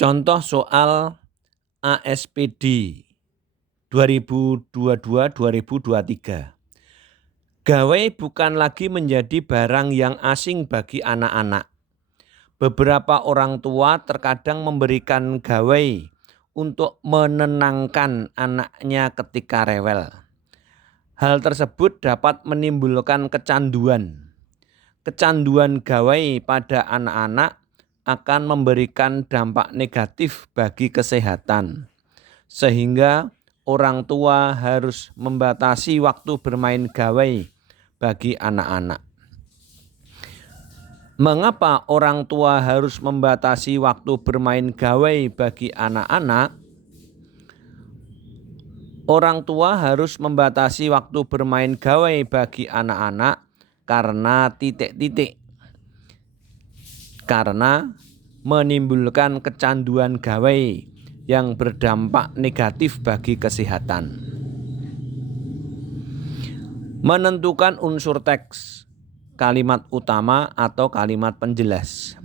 Contoh soal ASPD 2022-2023. Gawai bukan lagi menjadi barang yang asing bagi anak-anak. Beberapa orang tua terkadang memberikan gawai untuk menenangkan anaknya ketika rewel. Hal tersebut dapat menimbulkan kecanduan. Kecanduan gawai pada anak-anak akan memberikan dampak negatif bagi kesehatan, sehingga orang tua harus membatasi waktu bermain gawai bagi anak-anak. Mengapa orang tua harus membatasi waktu bermain gawai bagi anak-anak? Orang tua harus membatasi waktu bermain gawai bagi anak-anak karena karena menimbulkan kecanduan gawai yang berdampak negatif bagi kesehatan. Menentukan unsur teks, kalimat utama atau kalimat penjelas.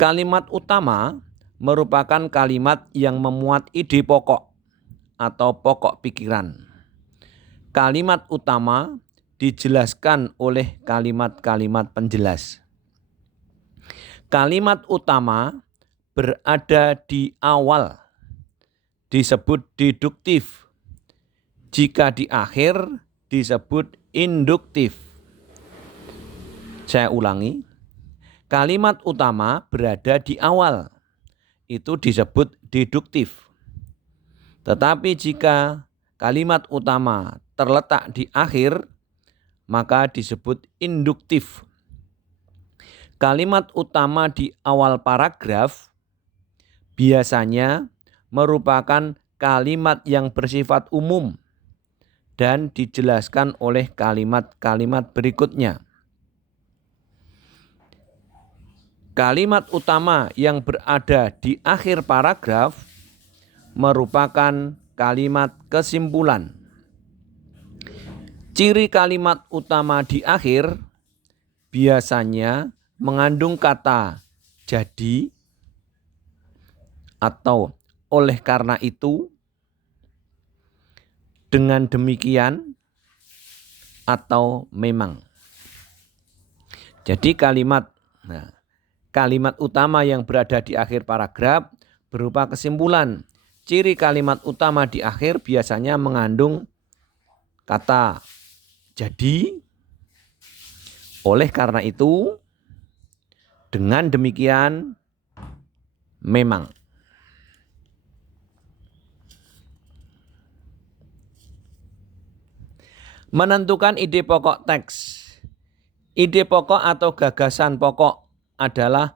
Kalimat utama merupakan kalimat yang memuat ide pokok atau pokok pikiran. Kalimat utama dijelaskan oleh kalimat-kalimat penjelas. Kalimat utama berada di awal, disebut deduktif. Jika di akhir, disebut induktif. Saya ulangi, kalimat utama berada di awal, itu disebut deduktif. Tetapi jika kalimat utama terletak di akhir, maka disebut induktif. Kalimat utama di awal paragraf biasanya merupakan kalimat yang bersifat umum dan dijelaskan oleh kalimat-kalimat berikutnya. Kalimat utama yang berada di akhir paragraf merupakan kalimat kesimpulan. Ciri kalimat utama di akhir biasanya mengandung kata jadi atau oleh karena itu, dengan demikian, atau memang. Jadi kalimat utama yang berada di akhir paragraf berupa kesimpulan. Ciri kalimat utama di akhir biasanya mengandung kata jadi, oleh karena itu, dengan demikian, memang. Menentukan ide pokok teks. Ide pokok atau gagasan pokok adalah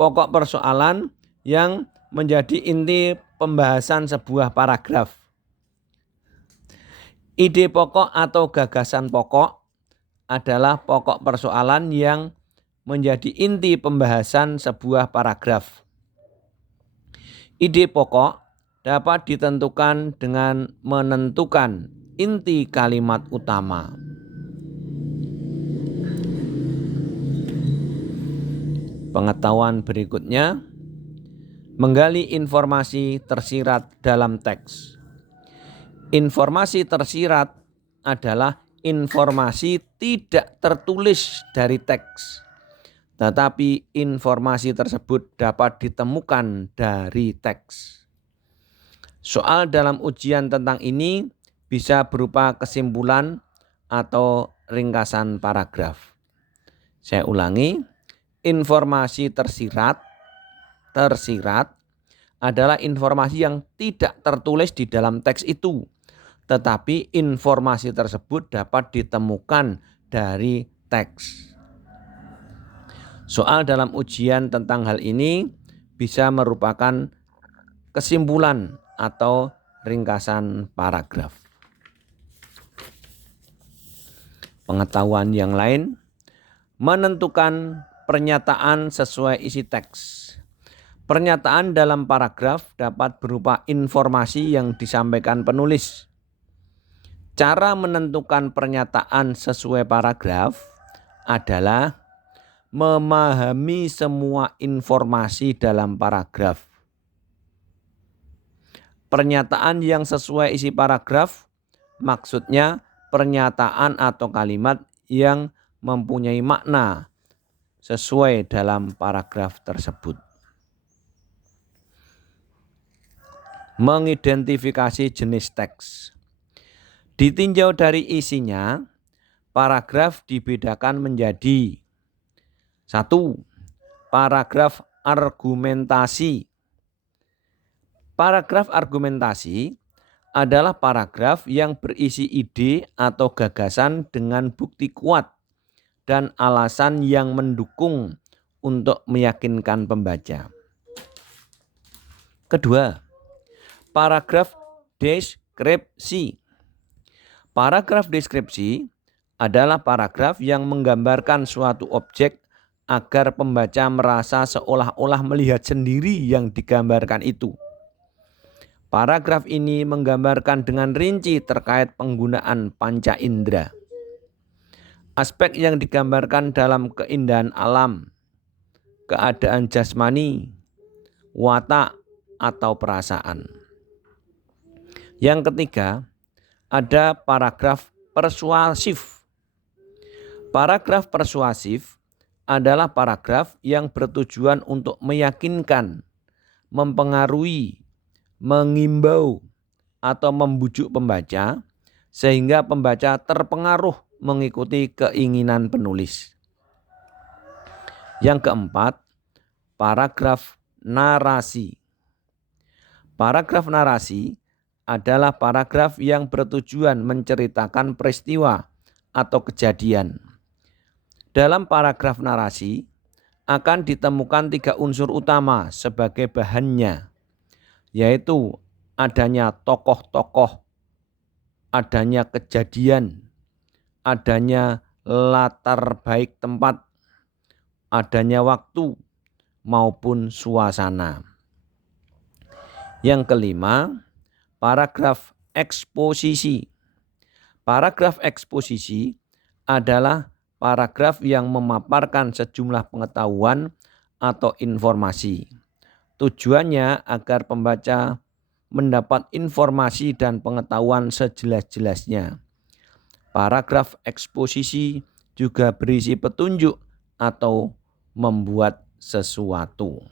pokok persoalan yang menjadi inti pembahasan sebuah paragraf. Ide pokok atau gagasan pokok adalah pokok persoalan yang menjadi inti pembahasan sebuah paragraf. Ide pokok dapat ditentukan dengan menentukan inti kalimat utama. Pengetahuan berikutnya, menggali informasi tersirat dalam teks. Informasi tersirat adalah informasi tidak tertulis dari teks, tetapi informasi tersebut dapat ditemukan dari teks. Soal dalam ujian tentang ini bisa berupa kesimpulan atau ringkasan paragraf. Saya ulangi, informasi tersirat adalah informasi yang tidak tertulis di dalam teks itu, tetapi informasi tersebut dapat ditemukan dari teks. Soal dalam ujian tentang hal ini bisa merupakan kesimpulan atau ringkasan paragraf. Pengetahuan yang lain, menentukan pernyataan sesuai isi teks. Pernyataan dalam paragraf dapat berupa informasi yang disampaikan penulis. Cara menentukan pernyataan sesuai paragraf adalah memahami semua informasi dalam paragraf. Pernyataan yang sesuai isi paragraf maksudnya pernyataan atau kalimat yang mempunyai makna sesuai dalam paragraf tersebut. Mengidentifikasi jenis teks. Ditinjau dari isinya, paragraf dibedakan menjadi 1. Paragraf argumentasi. Paragraf argumentasi adalah paragraf yang berisi ide atau gagasan dengan bukti kuat dan alasan yang mendukung untuk meyakinkan pembaca. Kedua, paragraf deskripsi. Paragraf deskripsi adalah paragraf yang menggambarkan suatu objek agar pembaca merasa seolah-olah melihat sendiri yang digambarkan itu. Paragraf ini menggambarkan dengan rinci terkait penggunaan panca indera. Aspek yang digambarkan dalam keindahan alam, keadaan jasmani, watak, atau perasaan. Yang ketiga, ada paragraf persuasif. Paragraf persuasif adalah paragraf yang bertujuan untuk meyakinkan, mempengaruhi, mengimbau, atau membujuk pembaca sehingga pembaca terpengaruh mengikuti keinginan penulis. Yang keempat, paragraf narasi. Paragraf narasi adalah paragraf yang bertujuan menceritakan peristiwa atau kejadian. Dalam paragraf narasi akan ditemukan 3 unsur utama sebagai bahannya, yaitu adanya tokoh-tokoh, adanya kejadian, adanya latar baik tempat, adanya waktu maupun suasana. Yang kelima, paragraf eksposisi. Paragraf eksposisi adalah paragraf yang memaparkan sejumlah pengetahuan atau informasi. Tujuannya agar pembaca mendapat informasi dan pengetahuan sejelas-jelasnya. Paragraf eksposisi juga berisi petunjuk atau membuat sesuatu.